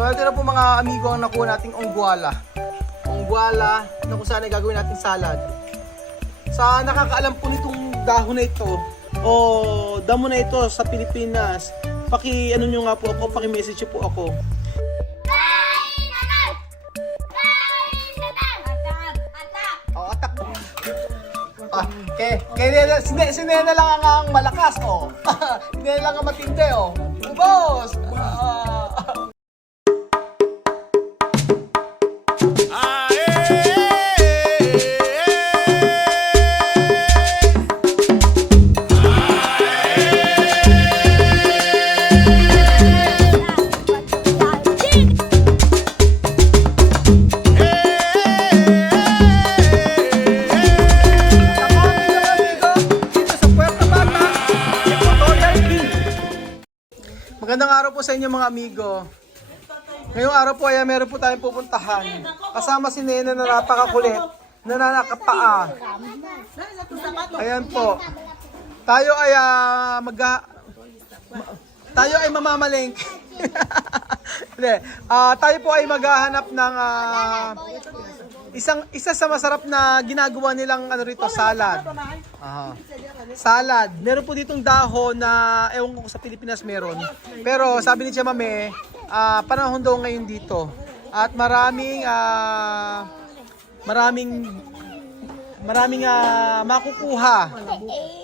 So ito na po mga amigo ang nakuha nating ongguala. Ongguala na kung saan ay gagawin natin salad. Sa nakakaalam po nitong dahon na ito o damo na ito sa Pilipinas, ano nyo nga po ako, paki-message po ako. Atak. Si Nena lang ang malakas, oh. Si Nena lang ang matindi, oh. Boss! Magandang araw po sa inyo mga amigo. Ngayong araw po ay meron po tayong pupuntahan. Kasama si Nena na napakakulit, na nakapaa. Ayan po. Tayo ay tayo ay mamamalengke. Tayo po ay maghahanap ng isa sa masarap na ginagawa nilang rito, salad. Salad. Meron po ditong dahon na ewan ko sa Pilipinas meron. Pero sabi ni Tia Mame, panahon daw ngayon dito. At maraming makukuha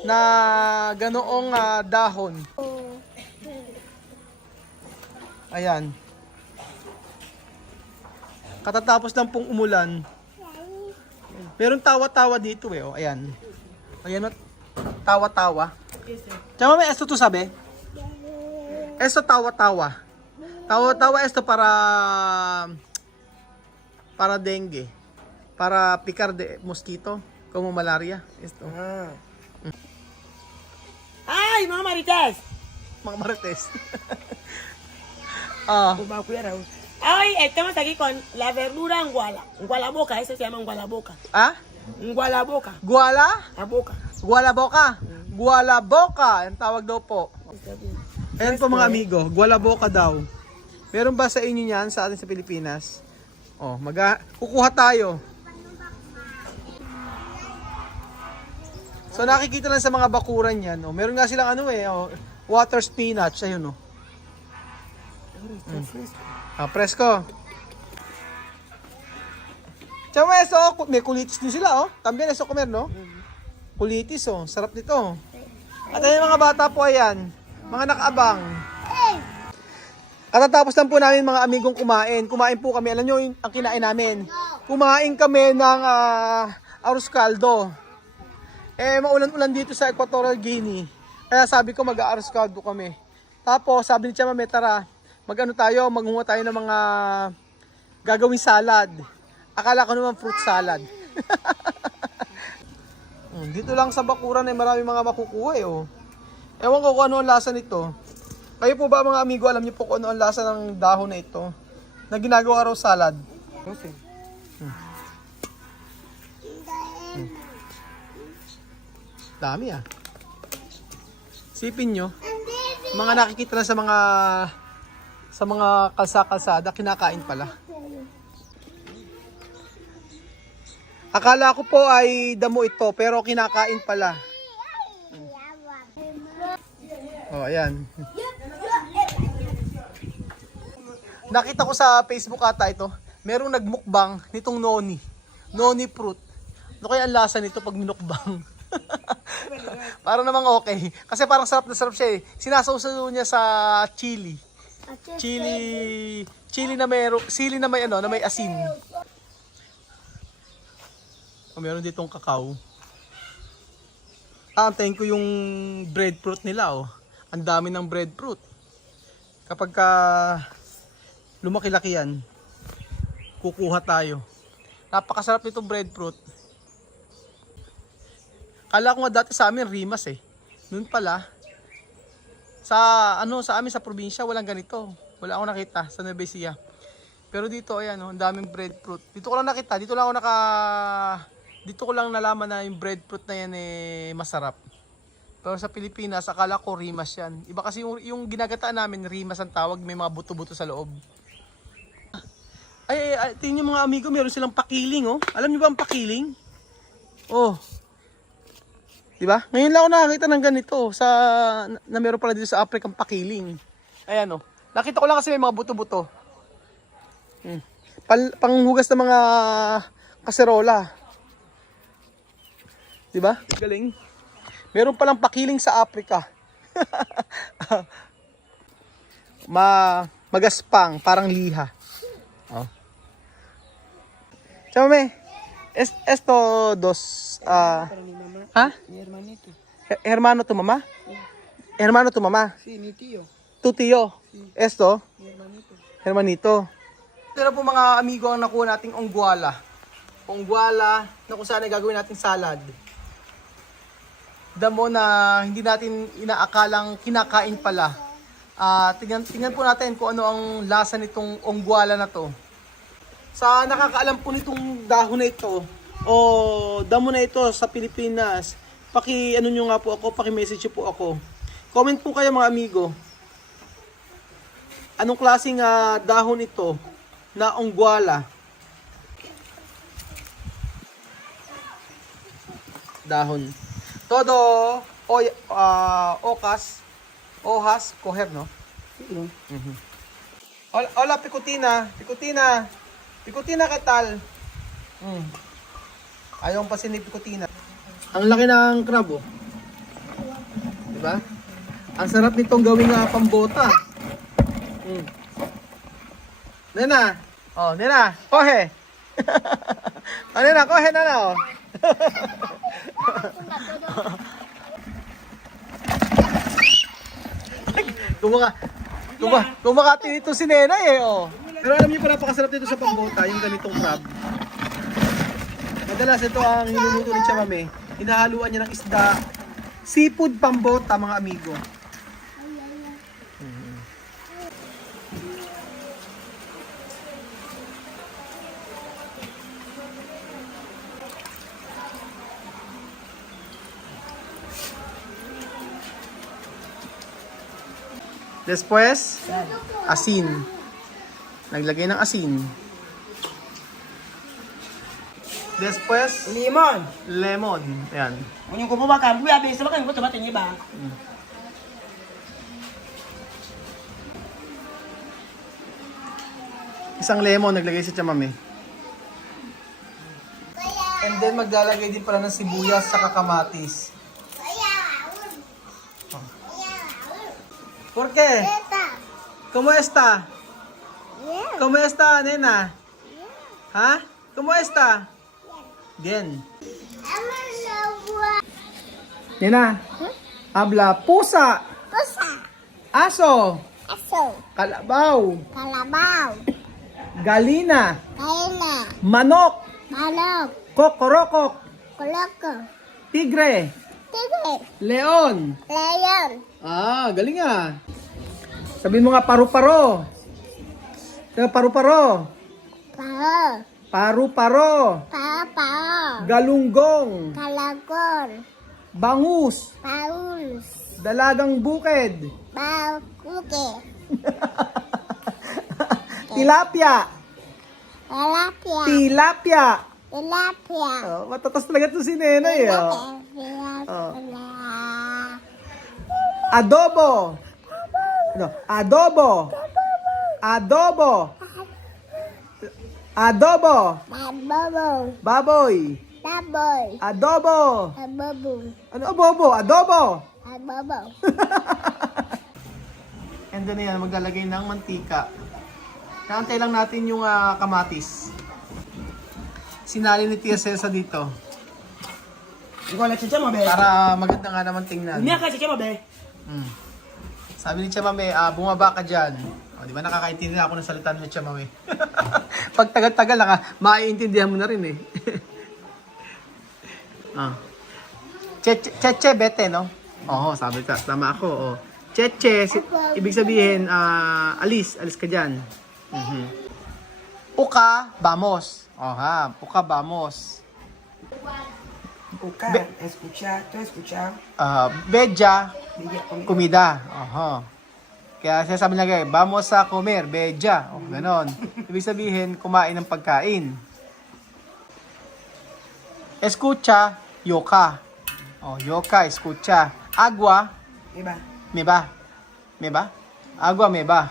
na ganoong dahon. Ayan. Katatapos lang pong umulan. Meron tawa-tawa dito eh. Oh, ayan. Ayan o. Tawa-tawa. Tsaka may esto to sabi? Esto tawa-tawa. Tawa-tawa esto para dengue. Para picar de mosquito. Como malaria. Esto. ¡Ay, mga marites! Mga marites. Hoy, estamos aquí con la verdura Ngualaboca, eso se llama Ngualaboca. Ah? Ngualaboca. Guala? La boca. Gualaboca. Gualaboca. Ang tawag daw po. Ayan po mga amigo. Gualaboca daw. Meron ba sa inyo yan sa atin sa Pilipinas? Oh, kukuha tayo. So nakikita lang sa mga bakuran yan. Oh. Meron nga silang water spinach. Ayun oh. Presko. Tsaka may kulitis din sila, oh. También eso comer, no? Kulitis, oh. Sarap nito. At ayun mga bata po, ayan. Mga nakaabang. Katatapos lang po namin mga amigong kumain. Kumain po kami. Alam nyo ang kinain namin. Kumain kami ng arroz caldo. Maulan-ulan dito sa Equatorial Guinea. Kaya sabi ko mag-arroz caldo kami. Tapos sabi ni Tia Mame, tara, maghuha tayo ng mga gagawing salad. Akala ko naman fruit salad. Dito lang sa bakuran ay marami mga makukuha eh. Oh. Ewan ko kung ano ang lasa nito. Kayo po ba mga amigo, alam niyo po kung ano ang lasa ng dahon na ito? Na ginagawa raw salad. Dami ah. Sipin nyo. Mga nakikita na sa mga kalsada, kinakain pala. Akala ko po ay damo ito, pero kinakain pala. Oh, ayan. Nakita ko sa Facebook ata ito, merong nagmukbang nitong noni. Noni fruit. Ano kaya ang lasa nito pag minukbang? Para namang okay. Kasi parang sarap na sarap siya eh. Sinasawsaw niya sa chili. Chili na may sili na may na may asin. Meron ditong kakao. Antayin ko yung breadfruit nila oh. Ang dami ng breadfruit. Kapag lumaki-laki yan, kukuha tayo. Napakasarap nitong breadfruit. Kala ko nga dati sa amin rimas eh. Noon pala sa amin sa probinsya walang ganito. Wala akong nakita sa Nueva Ecija. Pero dito ayan ang daming breadfruit. Dito ko lang nakita, dito ko lang nalaman na yung breadfruit na yan masarap. Pero sa Pilipinas akala ko rimas yan. Iba kasi yung ginagataan namin rimas ang tawag, may mga buto-buto sa loob. tingnan niyo mga amigo, meron silang pakiling, oh. Alam niyo ba ang pakiling? Oh. Di ba? Ngayon lang ako nakakita ng ganito na meron pala dito sa Africa ang pakiling. Ayan, oh. Nakita ko lang kasi may mga buto-buto. Panghugas ng mga kaserola. Di ba? Galing. Meron palang pakiling sa Africa. Magaspang, parang liha. Oh. Chame, esto dos, ¿ah? Mi hermanito. Hermano tu mamá? Hermano tu mamá? Sí, mi tío. Tu tío? Esto? Mi hermanito. Hermanito. Ito na po mga amigo ang nakuha nating ongguala. Ongguala na kung saan ay gagawin nating salad. Damo na hindi natin inaakalang kinakain pala. Tingnan po natin kung ano ang lasa nitong ongguala na to. Sa nakakaalam po nitong dahon na ito o damo na ito sa Pilipinas, paki-ano nyo nga po ako, paki-message po ako. Comment po kayo mga amigo. Anong klaseng dahon ito na ongguala? Dahon. Todo hojas, coger, no? Sí. Hola, Picotina. Picotina, ¿qué tal? Ayaw pa si Picotina. Ang laki ng crab, oh. Diba? Ang sarap nitong gawing pambota. Nena. Oh, nena, coge. Oh, nena, coge na na, oh. Kumakati nito si Nena eh, oh. Pero alam niyo pa napakasarap dito sa pambota, yung ganitong crab. Madalas ito ang niluluto ni Chamame. Hinahaluan niya ng isda. Seafood pambota, mga amigo. Después, asin. Naglagay ng asin. Después, Limon. lemon. Ayan. Yung kumuha ka, buya besa ba kayo tomato niya ba? Isang lemon naglagay si Chamame. And then maglalagay din pala ng sibuyas sa kamatis. ¿Por qué? ¿Cómo está? ¿Cómo está, nena? ¿Ha? ¿Cómo está? Bien. Nena, habla pusa, Pusa, aso, aso, kalabaw, kalabaw, galina, kaina, manok, manok, kokorokok, koloko, tigre, tigre, leon. leon, Galing ah. Sabihin mo nga paru-paro. Paru-paro. pao, Paru-paro. pao, Galunggong. kalagor, Bangus. paus, Dalagang bukid. kuke, Tilapia. tilapia, Tilapia. tilapia, Matatas talaga ito si Nenay. tilapia, Adobo. Ano? Adobo. Adobo. Adobo. babobo, Baboy. baboy, Adobo. babobo, Ano adobo? Adobo. babobo, And then yan, maglalagay ng mantika. Naantay lang natin yung kamatis. Sinali ni Tia Cesa dito. Ikaw na chicha mo be. Para maganda nga naman tingnan. Umiyak ka chicha mo be. Sabi ni Chamame, bumaba ka dyan. Di ba nakakaintindi na ako ng salita ni Chamame? Pag tagal-tagal lang maiintindihan mo na rin eh. Cheche bete, no? Oo, sabi ka. Tama ako. Oh. Cheche, ibig sabihin, alis ka dyan. Uka, vamos. Uka, vamos. Buscar, escuchar, tú escuchar. Beja, Bella comida. comida. Ok. Kaya siya sabi niya, vamos a comer, beja. O, ganon. Ibig sabihin, kumain ng pagkain. Escucha, yoka. O, yoka, escucha. Agua, Iba. meba. Meba? Agua, meba.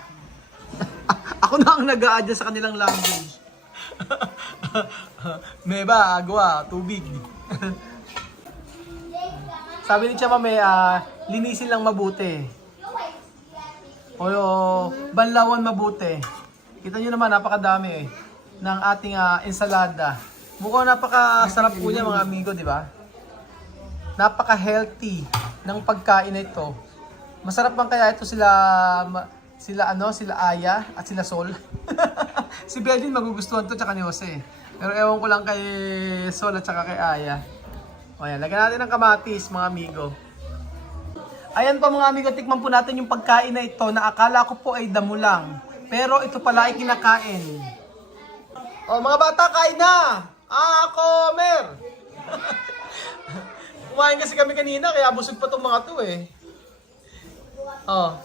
Ako na ang nag-a-adjust sa kanilang language. Meba, agua, tubig. Sabi ni Chama may linisin lang mabuti. O banlawan mabuti. Kita nyo naman, napakadami ng ating ensalada. Mukhang napakasarap po niya mga amigo, di ba? Napaka-healthy ng pagkain na ito. Masarap bang kaya ito sila Aya at sila Sol? Si Benjin magugustuhan to tsaka ni Jose. Pero ewan ko lang kay Sol at tsaka kay Aya. O yan, lagyan natin ng kamatis mga amigo. Ayan po mga amigo, tikman po natin yung pagkain na ito na akala ko po ay damo lang. Pero ito pala ay kinakain. O mga bata, kain na! Mer! Kumain kasi kami kanina, kaya busog pa itong mga to eh. Oh.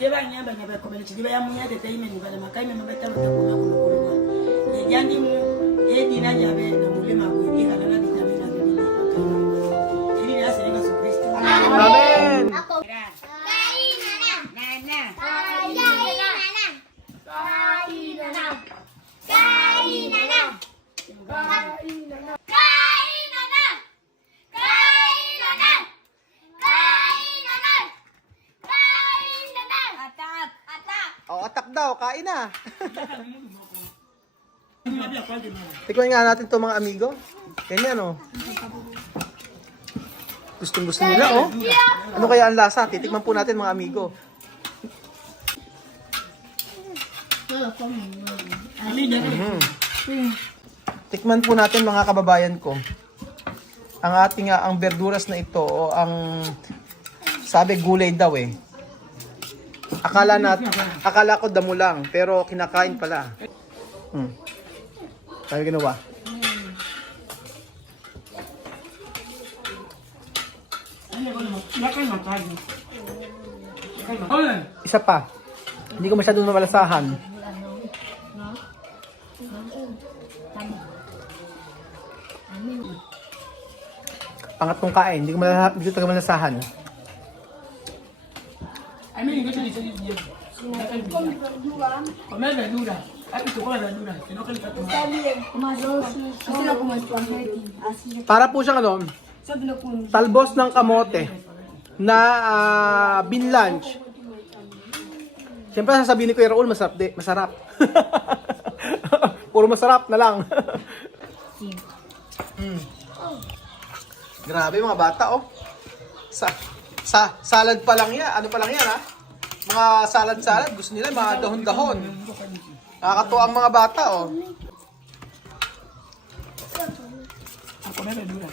Keba nyamba nyamba community diba yamu yate taime ni bala makai me mabata mtakuma kunokuwa. Yani mu edi na nyabe na mulima ku ni kana na ditabe na dini. Ili na sene ngaso Kristo. Amen! O, atak daw, kain na. Tikman nga natin to mga amigo. Ganyan oh. Gustong gusto nila oh. Ano kaya ang lasa? Titikman po natin mga amigo. Tikman po natin mga kababayan ko. Ang ating ang berduras na ito o ang sabi gulay daw eh. Akala ko damo lang, pero kinakain pala. Tayo ginawa. Isa pa. Hindi ko masyadong namalasahan. Pangatlong kain, hindi ko malasahan. Mimi ngoja nisaidie. Kama verdura. Hapo tukua verdura. Sino kali katu. Para po siyang ano, talbos ng kamote na binlunch. Siyempre sasabihin ni Kuya Raul, masarap. Puro masarap na lang. Grabe mga bata oh. Salad pa lang yan. Ano pa lang yan ha? Mga salad-salad. Gusto nila mga dahon-dahon. Nakakatuwa ang mga bata oh. Ako na verdura.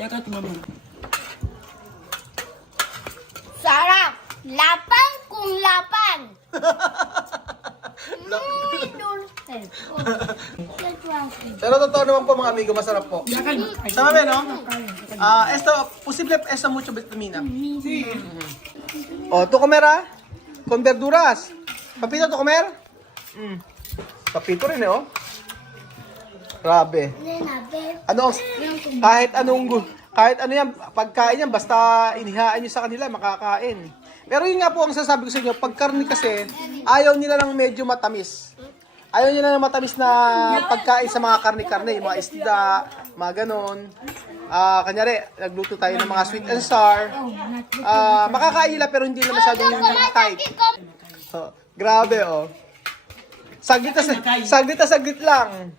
Ya ka tumama. Sarap! Lapang kung lapang! Pero totoo naman po mga amigo, masarap po. Sama ba no? Esto, posible esa mucho vitamina. Sí. O, tu comer ha? Con verduras. Papito, tu comer? Papito rin eh oh. Grabe. Ano, kahit ano yan, pagkain yan, basta inihaan nyo sa kanila, makakain. Pero yun nga po ang sasabi ko sa inyo, pag karne kasi, ayaw nila ng medyo matamis. Ayaw nila ng matamis na pagkain sa mga karne-karne, yung mga isda, mga ganon. Kanyari, nagluto tayo ng mga sweet and sour. Makakain nila pero hindi na masyadong yung type. Grabe oh. Saglit lang.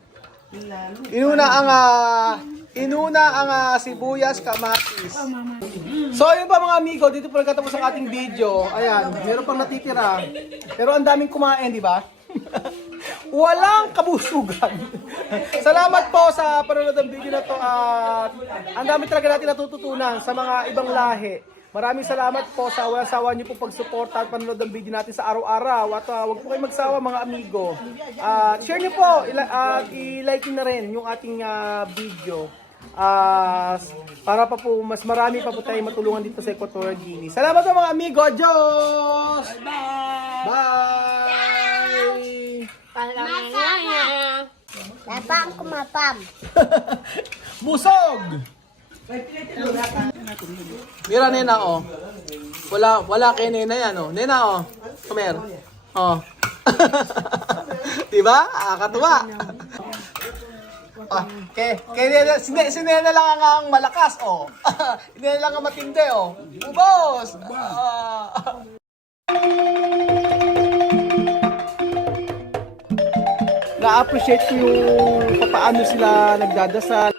Inuna ang sibuyas, kamatis. So yun pa mga amigo, dito po nagkatapos ang ating video. Ayan, meron pang natitira. Pero ang daming kumain, di ba? Walang kabusugan. Salamat po sa panonood ng video na to at ang dami talaga natin natututunan sa mga ibang lahi. Maraming salamat po sa walang sawa niyo po pagsuporta at panonood ng video natin sa araw-araw. At huwag po kayong magsawa mga amigo. Share niyo po at i-like na rin yung ating video. para pa po mas marami pa po tayong matulungan dito sa Equatorial Guinea. Salamat sa mga amigo. Adios! Bye! Lapang kumapam. Busog! Mira, nena, oh. Wala kay nena yan, oh. Nena, oh. Come here. Oh. Diba? Katuwa. Ah, kay nena, si nena lang ang malakas, oh. Si nena lang ang matindi, oh. Ubos! Na-appreciate ko yung paano sila nagdadasal.